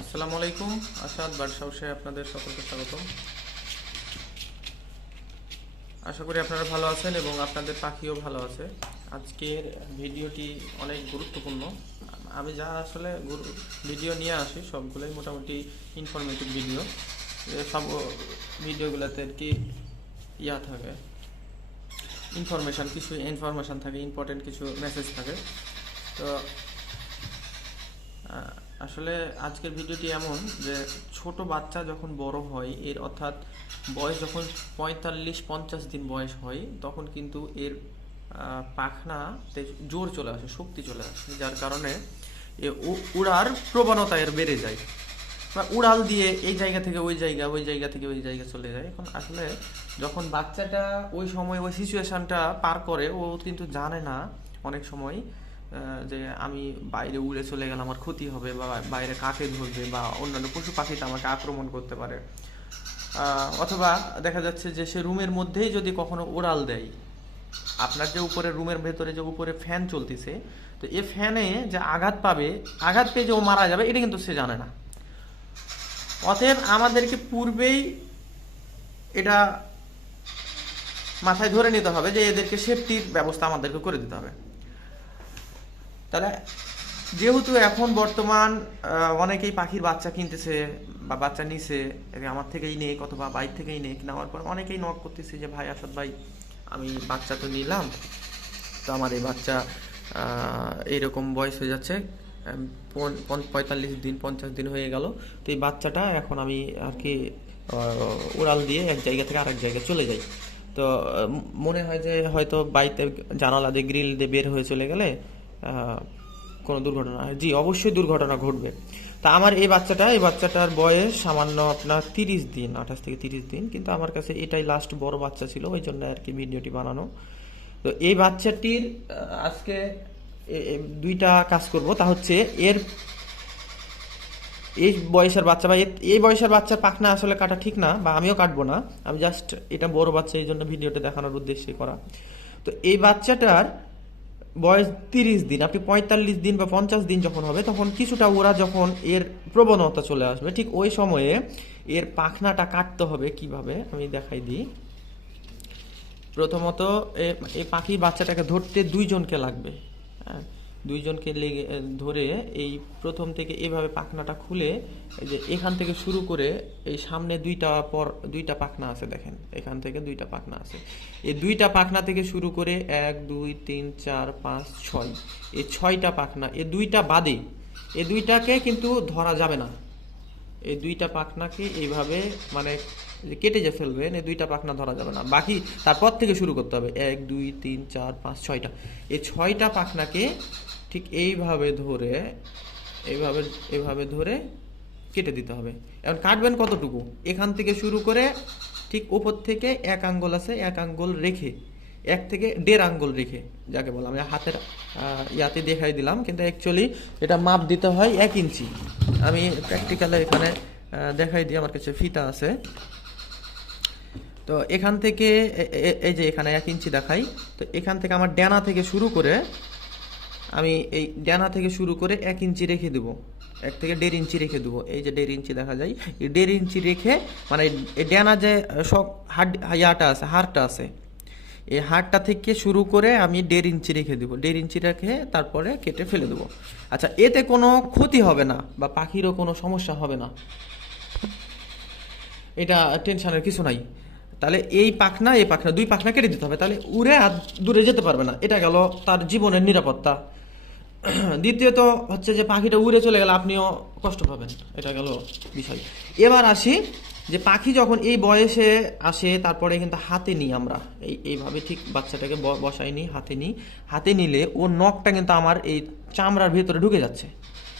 আসসালামু আলাইকুম, আসাদ বার্সা হাউসে আপনাদের সকলকে স্বাগতম। আশা করি আপনারা ভালো আছেন এবং আপনাদের পাখিও ভালো আছে। আজকের ভিডিওটি অনেক গুরুত্বপূর্ণ। আমি যা আসলে ভিডিও নিয়ে আসি, সবগুলোই মোটামুটি ইনফরমেটিভ ভিডিও। সব ভিডিওগুলোতে আর কি ইয়া থাকে ইনফরমেশান কিছু ইনফরমেশান থাকে ইম্পর্টেন্ট কিছু মেসেজ থাকে। তো আসলে আজকের ভিডিওটি এমন যে ছোট বাচ্চা যখন বড় হয়, এর অর্থাৎ বয়স যখন পঁয়তাল্লিশ, পঞ্চাশ দিন বয়স হয়, তখন কিন্তু এর পাখনাতে জোর চলে আসে, শক্তি চলে আসে, যার কারণে এ উড়ার প্রবণতা এর বেড়ে যায়। বা উড়াল দিয়ে এই জায়গা থেকে ওই জায়গা ওই জায়গা থেকে ওই জায়গা চলে যায়। এখন আসলে যখন বাচ্চাটা ওই সময় ওই সিচুয়েশনটা পার করে, ও কিন্তু জানে না অনেক সময় যে আমি বাইরে উড়ে চলে গেলে আমার ক্ষতি হবে বা বাইরে কাকে ধরবে বা অন্যান্য পশু পাখিটা আমাকে আক্রমণ করতে পারে। অথবা দেখা যাচ্ছে যে সে রুমের মধ্যেই যদি কখনো ওড়াল দেয়, আপনার যে উপরে রুমের ভেতরে যে উপরে ফ্যান চলতেছে, তো এ ফ্যানে যে আঘাত পাবে, আঘাত পেয়ে যে ও মারা যাবে, এটা কিন্তু সে জানে না। অতএব আমাদেরকে পূর্বেই এটা মাথায় ধরে নিতে হবে যে এদেরকে সেফটির ব্যবস্থা আমাদেরকে করে দিতে হবে। তাহলে যেহেতু এখন বর্তমান অনেকেই পাখির বাচ্চা কিনতেছে বা বাচ্চা নিছে আমার থেকেই নেক অথবা বাইর থেকেই নেক নেওয়ার পর অনেকেই নক করতেছে যে, ভাই, আসাদ ভাই, আমি বাচ্চা তো নিলাম। তো আমার এই বাচ্চা এইরকম বয়স হয়ে যাচ্ছে পঁয়তাল্লিশ দিন, পঞ্চাশ দিন হয়ে গেল। তো এই বাচ্চাটা এখন আমি আর কি উড়াল দিয়ে এক জায়গা থেকে আরেক জায়গায় চলে যাই। তো মনে হয় যে হয়তো বাড়িতে জানালা দিয়ে, গ্রিল দিয়ে বের হয়ে চলে গেলে কোনো দুর্ঘটনা। জি, অবশ্যই দুর্ঘটনা ঘটবে। তা আমার এই বাচ্চাটা, এই বাচ্চাটার বয়স সামান্য আপনার তিরিশ দিন, আঠাশ থেকে তিরিশ দিন, কিন্তু আমার কাছে এটাই লাস্ট বড় বাচ্চা ছিল, ওই জন্য আর কি ভিডিওটি বানানো। তো এই বাচ্চাটির আজকে দুইটা কাজ করব, তা হচ্ছে এর এই বয়সের বাচ্চা, বা এই বয়সের বাচ্চার পাখনা আসলে কাটা ঠিক না, বা আমিও কাটবো না। আমি জাস্ট এটা বড় বাচ্চা, এই জন্য ভিডিওটা দেখানোর উদ্দেশ্যে করা। তো এই বাচ্চাটার বয়স তিরিশ দিন, আপনি পঁয়তাল্লিশ দিন বা পঞ্চাশ দিন যখন হবে, তখন কিছুটা ওরা যখন এর প্রবণতা চলে আসবে, ঠিক ওই সময়ে এর পাখনাটা কাটতে হবে কীভাবে? আমি দেখাই দিই। প্রথমত এ- এই পাখি বাচ্চাটাকে ধরতে দুইজনকে লাগবে হ্যাঁ? দুইজনকে লেগে ধরে এই প্রথম থেকে এভাবে পাখনাটা খুলে এই যে এখান থেকে শুরু করে এই সামনে দুইটা পর, দুইটা পাখনা আছে দেখেন, এখান থেকে দুইটা পাখনা আছে। এই দুইটা পাখনা থেকে শুরু করে এক, দুই, তিন, চার, পাঁচ, ছয়, এই ছয়টা পাখনা এ দুইটা বাদে এ দুইটাকে কিন্তু ধরা যাবে না। এই দুইটা পাখনাকে এইভাবে মানে কেটে যে ফেলবেন এই দুইটা পাখনা ধরা যাবে না। বাকি তারপর থেকে শুরু করতে হবে। এক, দুই, তিন, চার, পাঁচ, ছয়টা। এই ছয়টা পাখনাকে ঠিক এইভাবে ধরে, এইভাবে এইভাবে ধরে কেটে দিতে হবে। এখন কাটবেন কতটুকু? এখান থেকে শুরু করে ঠিক উপর থেকে এক আঙ্গুল আছে, এক আঙ্গুল রেখে, এক থেকে দেড় আঙ্গুল রেখে, যাকে বলে আমি হাতের ইয়াতে দেখাই দিলাম, কিন্তু অ্যাকচুয়ালি এটা মাপ দিতে হয় এক ইঞ্চি। আমি প্র্যাকটিক্যালে এখানে দেখাই দিই, আমার কাছে ফিতা আছে। তো এখান থেকে এই যে এখানে এক ইঞ্চি দেখাই, তো এখান থেকে আমার ডানা থেকে শুরু করে আমি এই ডানা থেকে শুরু করে এক ইঞ্চি রেখে দেবো, এক থেকে দেড় ইঞ্চি রেখে দেবো। এই যে দেড় ইঞ্চি দেখা যায়, এই দেড় ইঞ্চি রেখে মানে ডানা যে সব হাড, ইয়াটা আছে, হাড়টা আছে, এই হাড়টা থেকে শুরু করে আমি দেড় ইঞ্চি রেখে দেবো, দেড় ইঞ্চি রেখে তারপরে কেটে ফেলে দেবো। আচ্ছা এতে কোনো ক্ষতি হবে না বা পাখিরও কোনো সমস্যা হবে না। এটা টেনশনের কিছু নাই। তাহলে এই পাখনা এই পাখনা, দুই পাখনা কেটে দিতে হবে। তাহলে উড়ে আর দূরে যেতে পারবে না। এটা গেল তার জীবনের নিরাপত্তা। দ্বিতীয়ত হচ্ছে যে পাখিটা উড়ে চলে গেলে আপনিও কষ্ট পাবেন। এটা গেল বিষয়। এবার আসি যে পাখি যখন এই বয়সে আসে, তারপরে কিন্তু হাতে নিই আমরা। এই, এইভাবে ঠিক বাচ্চাটাকে বসাই নিই হাতে নিই। হাতে নিলে ওর নখটা কিন্তু আমার এই চামড়ার ভেতরে ঢুকে যাচ্ছে।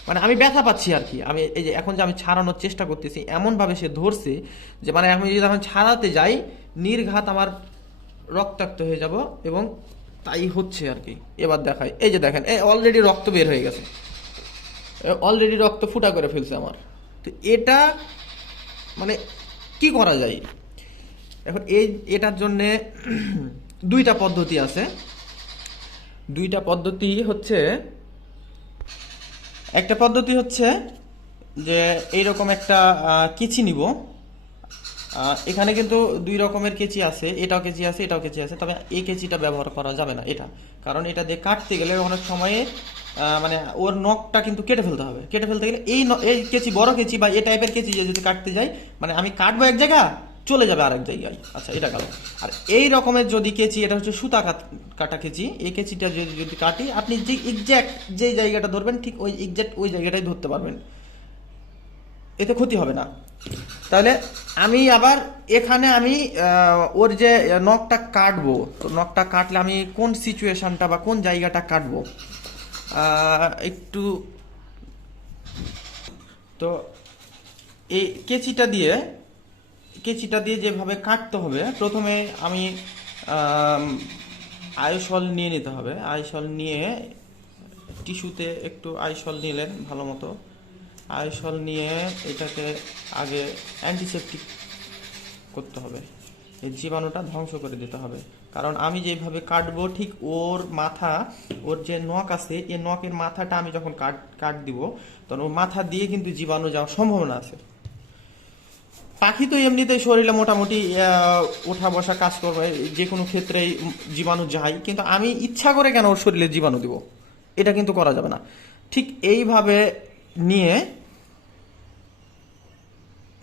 মানে আমি ব্যথা পাচ্ছি আর কি। আমি এই যে এখন যে আমি ছাড়ানোর চেষ্টা করতেছি, এমনভাবে সে ধরছে যে মানে আমি যদি এখন ছাড়াতে যাই, নির্ঘাত আমার রক্তাক্ত হয়ে যাব এবং তাই হচ্ছে আর কি। এবার দেখাই। এই যে দেখেন, এই অলরেডি রক্ত বের হয়ে গেছে। অলরেডি রক্ত ফুটা করে ফেলছে আমার। তো এটা মানে কি করা যায়? এখন এই, এটার জন্যে দুইটা পদ্ধতি আছে। দুইটা পদ্ধতি হচ্ছে একটা পদ্ধতি হচ্ছে যে এইরকম একটা কেচি নিব। এখানে কিন্তু দুই রকমের কেচি আছে, এটাও কেচি আছে, এটাও কেচি আছে, তবে এই কেচিটা ব্যবহার করা যাবে না এটা। কারণ এটা দিয়ে কাটতে গেলে অনেক সময়ে মানে ওর নখটা কিন্তু কেটে ফেলতে হবে। কেটে ফেলতে গেলে এই এই কেচি বড় কেচি বা এই টাইপের কেচি যদি কাটতে যাই মানে আমি কাটবো এক জায়গা চলে যাবে আরেক জায়গায়। আচ্ছা এটা গেল। আর এই রকমের যদি কেচি, এটা হচ্ছে সুতা কাট- কেচি। এই কেচিটা যদি যদি কাটি, আপনি যে এক্স্যাক্ট যে জায়গাটা ধরবেন, ঠিক ওই এক্স্যাক্ট ওই জায়গাটাই ধরতে পারবেন। এতে ক্ষতি হবে না। তাহলে আমি আবার এখানে আমি ওর যে নখটা কাটবো, তো নখটা কাটলে আমি কোন সিচুয়েশানটা বা কোন জায়গাটা কাটবো? একটু, তো এই কেচিটা দিয়ে কেচিটা দিয়ে যেভাবে কাটতে হবে, প্রথমে আমি আইসল নিয়ে নিতে হবে। আইসল নিয়ে টিস্যুতে একটু আইসল নিলেন ভালো মতো। আইসল নিয়ে এটাকে আগে অ্যান্টিসেপটিক করতে হবে। এই জীবাণুটা ধ্বংস করে দিতে হবে। কারণ আমি যেভাবে কাটবো, ঠিক ওর মাথা, ওর যে নখ আছে, এই নখের মাথাটা আমি যখন কাট কাট দিব, তখন ওর মাথা দিয়ে কিন্তু জীবাণু যাওয়ার সম্ভাবনা আছে। পাখি তো এমনিতেই শরীরে মোটামুটি ওঠা বসা কাজ করবে, যে কোনো ক্ষেত্রেই জীবাণু যায় কিন্তু আমি ইচ্ছা করে কেন ওর শরীরে জীবাণু দিব? এটা কিন্তু করা যাবে না। ঠিক এইভাবে নিয়ে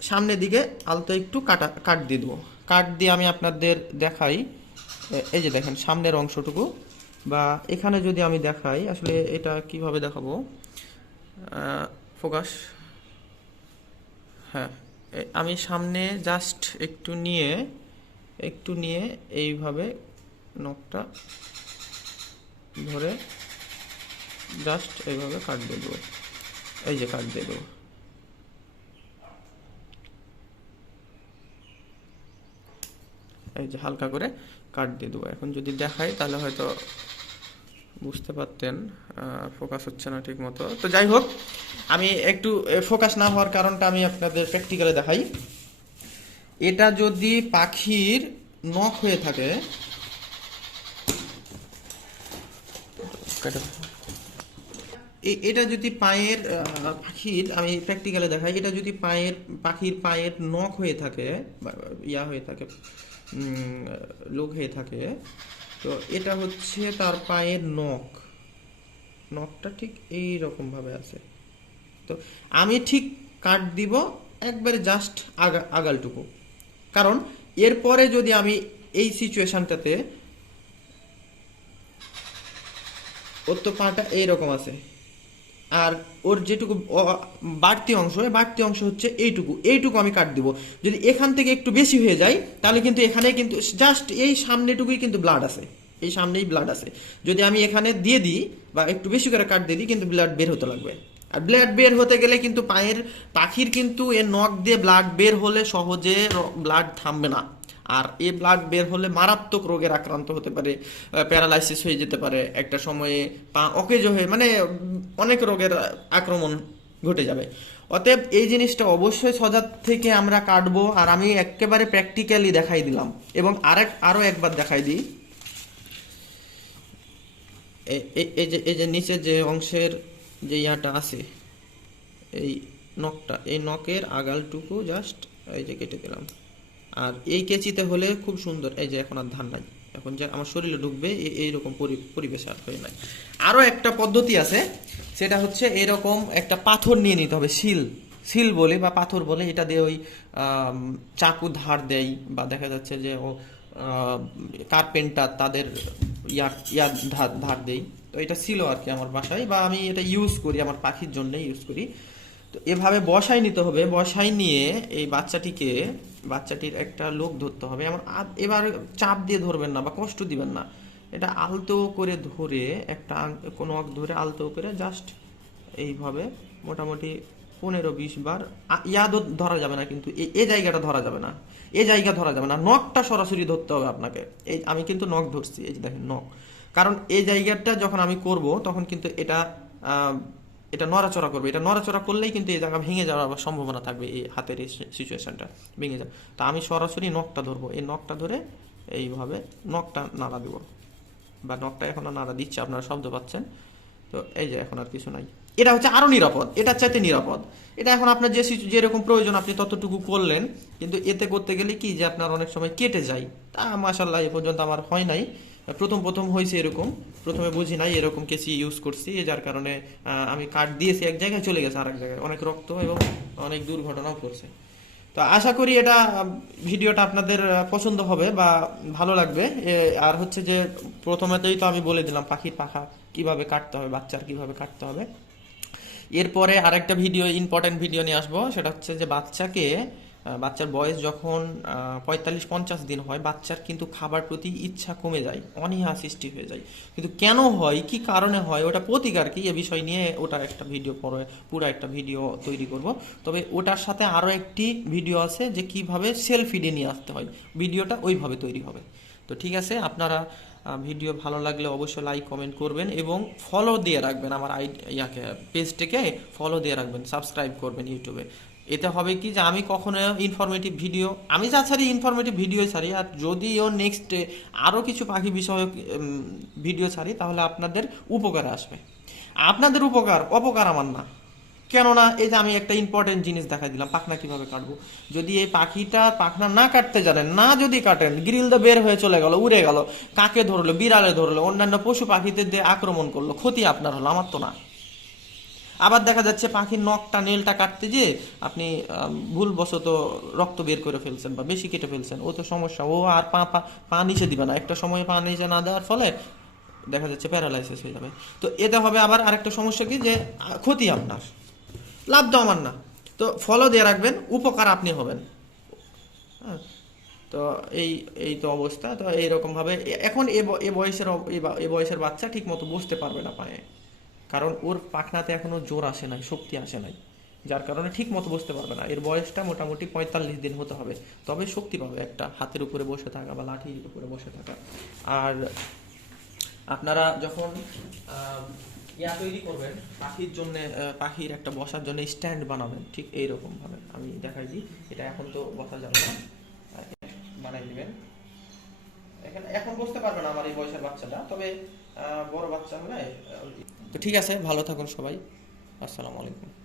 সামনের দিকে আলতো একটু কাটা, কাট দিয়ে দেবো। কাট দিয়ে আমি আপনাদের দেখাই। এই যে দেখেন, সামনের অংশটুকু। বা এখানে যদি আমি দেখাই, আসলে এটা কীভাবে দেখাবো? ফোকাস। হ্যাঁ। আমি সামনে জাস্ট একটু নিয়ে একটু নিয়ে এইভাবে নখটা ধরে জাস্ট এইভাবে কাট দিয়ে দেবো। এই যে কাট দিয়ে দেবো। এই যে হালকা করে কাট দিয়ে দেবো। এখন যদি দেখাই তাহলে হয়তো বুঝতে পারতেন ফোকাস হচ্ছে না ঠিক মতো তো যাই হোক, আমি একটু ফোকাস না হওয়ার কারণটা আমি আপনাদের প্র্যাকটিক্যালে দেখাই। এটা যদি পাখির নখ হয়ে থাকে এটা যদি পায়ের পাখির, আমি প্র্যাকটিক্যালে দেখাই, এটা যদি পায়ের, পাখির পায়ের নখ হয়ে থাকে ইয়া হয়ে থাকে লোক হয়ে থাকে তো এটা হচ্ছে তার পায়ের নখ। নখটা ঠিক এই রকম ভাবে আছে। তো আমি ঠিক কাট দিব একবারে জাস্ট আগা, আগালটুকু। কারণ এরপরে যদি আমি এই সিচুয়েশনটাতে ওর তো পাটা এইরকম আছে। আর ওর যেটুকু বাড়তি অংশ বাড়তি অংশ হচ্ছে এইটুকু। এইটুকু আমি কাট দিব। যদি এখান থেকে একটু বেশি হয়ে যায়, তাহলে কিন্তু এখানে কিন্তু জাস্ট এই সামনেটুকুই কিন্তু ব্লাড আছে। এই সামনেই ব্লাড আছে। যদি আমি এখানে দিয়ে দিই, বা একটু বেশি করে কাট দিয়ে দিই, কিন্তু ব্লাড বের হতে লাগবে। আর ব্লাড বের হতে গেলে কিন্তু পায়ের পাখির কিন্তু এর নখ দিয়ে ব্লাড বের হলে সহজে ব্লাড থামবে না। আর এই ব্লাড বের হলে মারাত্মক রোগের আক্রান্ত হতে পারে প্যারালাইসিস হয়ে যেতে পারে। একটা সময়ে পা অকেজ হয়ে মানে অনেক রোগের আক্রমণ ঘটে যাবে। অতএব এই জিনিসটা অবশ্যই সজাগ থেকে আমরা কাটবো আর আমি একেবারে প্র্যাকটিক্যালি দেখাই দিলাম। এবং আরেক আরও একবার দেখাই দিই। এ- এ- এই যে এই যে নিচের যে অংশের যে ইয়াটা আছে, এই নখটা, এই নখের আগালটুকু জাস্ট এই যে কেটে দিলাম। আর এই কেচিতে হলে খুব সুন্দর, এই যে এখন আর ধান নাই, এখন যে আমার শরীরে ঢুকবে এইরকম পরি- পরিবেশ আর হয়ে নাই। আরও একটা পদ্ধতি আছে, সেটা হচ্ছে এরকম একটা পাথর নিয়ে নিতে হবে, শিল শিল বলে বা পাথর বলে, এটা দিয়ে ওই চাকু ধার দেয়, বা দেখা যাচ্ছে যে ও কার্পেন্টার তাদের ইয়া ইয়া ধার ধার দেই তো এটা ছিল আর কি আমার বাসায়, বা আমি এটা ইউজ করি, আমার পাখির জন্য ইউজ করি। তো এভাবে বসাই নিতে হবে বসাই নিয়ে এই বাচ্চাটিকে বাচ্চাটির একটা লোক ধরতে হবে। আ- এবার চাপ দিয়ে ধরবেন না বা কষ্ট দিবেন না। এটা আলতো করে ধরে একটা কোনো অঙ্ক ধরে আলতো করে জাস্ট এইভাবে মোটামুটি পনেরো বিশ বার ইয়াদও ধরা যাবে না কিন্তু এ- জায়গাটা ধরা যাবে না। এ জায়গা ধরা যাবে না। নখটা সরাসরি ধরতে হবে আপনাকে। এই আমি কিন্তু নখ ধরছি, এই যে দেখেন নখ। কারণ এই জায়গাটা যখন আমি করব তখন কিন্তু এটা এটা নড়াচড়া করবে। এটা নড়াচড়া করলেই কিন্তু এই জায়গা ভেঙে যাওয়ার সম্ভাবনা থাকবে, এই হাতের এই সিচুয়েশনটা ভেঙে যাবে তা আমি সরাসরি নখটা ধরবো। এই নখটা ধরে এইভাবে নখটা নাড়া দেবো বা নখটা এখন নাড়া দিচ্ছে, আপনারা শব্দ পাচ্ছেন। তো এই যে এখন আর কিছু নাই। এটা হচ্ছে আরও নিরাপদ, এটার চাইতে নিরাপদ। এটা এখন আপনার যে যেরকম প্রয়োজন আপনি ততটুকু করলেন, কিন্তু এতে করতে গেলে কি যে আপনার অনেক সময় কেটে যায়। তা মাসাল্লাহ এ পর্যন্ত আমার হয় নাই। প্রথম প্রথম হয়েছে এরকম। প্রথমে বুঝি নাই এরকম কেসি ইউজ করছি যার কারণে আমি কাট দিয়েছি, এক জায়গায় চলে গেছে আরেক জায়গায়। অনেক রক্ত এবং অনেক দুর্ঘটনাও করছে তো আশা করি এটা ভিডিওটা আপনাদের পছন্দ হবে বা ভালো লাগবে। আর হচ্ছে যে, প্রথমেতেই তো আমি বলে দিলাম, পাখির পাখা কীভাবে কাটতে হবে, বাচ্চার কীভাবে কাটতে হবে। এরপরে আরেকটা ভিডিও ইম্পর্টেন্ট ভিডিও নিয়ে আসব, সেটা হচ্ছে যে বাচ্চাকে বাচ্চার বয়স যখন পঁয়তাল্লিশ পঞ্চাশ দিন হয়, বাচ্চার কিন্তু খাবার প্রতি ইচ্ছা কমে যায়, অনীহা সৃষ্টি হয়ে যায়। কিন্তু কেন হয়, কি কারণে হয়, ওটা প্রতিকার কি, এ বিষয় নিয়ে ওটা একটা ভিডিও পরে, পুরো একটা ভিডিও তৈরি করব। তবে ওটার সাথে আরও একটি ভিডিও আছে যে কীভাবে সেলফ ফিডে নিয়ে আসতে হয়, ভিডিওটা ওইভাবে তৈরি হবে। তো ঠিক আছে, আপনারা ভিডিও ভালো লাগলে অবশ্যই লাইক, কমেন্ট করবেন এবং ফলো দিয়ে রাখবেন আমার আই, ইয়াকে পেজটিকে ফলো দিয়ে রাখবেন সাবস্ক্রাইব করবেন ইউটিউবে। এতে হবে কি যে আমি কখনো ইনফরমেটিভ ভিডিও আমি যা ছাড়ি ইনফরমেটিভ ভিডিও ছাড়ি। আর যদিও নেক্সট আরও কিছু পাখি বিষয়ক ভিডিও ছাড়ি, তাহলে আপনাদের উপকারে আসবে। আপনাদের উপকার, অপকার আমার না। কেননা এই যে আমি একটা ইম্পর্টেন্ট জিনিস দেখাই দিলাম, পাখনা কীভাবে কাটবো? যদি এই পাখিটা পাখনা না কাটতে জানেন, না যদি কাটেন গ্রিল দিয়ে বের হয়ে চলে গেল, উড়ে গেল, কাকে ধরলো, বিড়ালে ধরলো, অন্যান্য পশু পাখিদের দিয়ে আক্রমণ করল, ক্ষতি আপনার হলো, আমার তো না। আবার দেখা যাচ্ছে পাখির নখটা, নেলটা কাটতে গিয়ে আপনি ভুলবশত রক্ত বের করে ফেলছেন বা বেশি কেটে ফেলছেন। ও তো সমস্যা, ও আর পা পা নিচে দিবে না। একটা সময় পা নিচে না দেওয়ার ফলে দেখা যাচ্ছে প্যারালাইসিস হয়ে যাবে। তো এতে হবে আবার আরেকটা সমস্যা কি যে ক্ষতি আপনার। লাভ তো আমার না। তো ফলো দিয়ে রাখবেন, উপকার আপনি হবেন। হ্যাঁ তো এই এই তো অবস্থা। তো এইরকম ভাবে এখন এ বয়সের এ বয়সের বাচ্চা ঠিক মতো বসতে পারবে না পায়ে। কারণ ওর পাখনাতে এখনও জোর আসে নাই, শক্তি আসে নাই। যার কারণে ঠিক মতো বসতে পারবে না। এর বয়সটা মোটামুটি পঁয়তাল্লিশ দিন হতে হবে। তবে শক্তি পাবে একটা, হাতের উপরে বসে থাকা বা লাঠির উপরে বসে থাকা। আর আপনারা যখন ইয়া তৈরি করবেন, পাখির জন্য পাখির একটা বসার জন্য স্ট্যান্ড বানাবেন, ঠিক এইরকম ভাবে আমি দেখাই দিই, এটা এখন তো বসা যাবে না বানাই দিবেন। এখানে, এখন বসতে পারবে না আমার এই বয়সের বাচ্চাটা, তবে বড় বাচ্চা হলে তো ঠিক আছে ভালো থাকুন সবাই। আসসালামু আলাইকুম।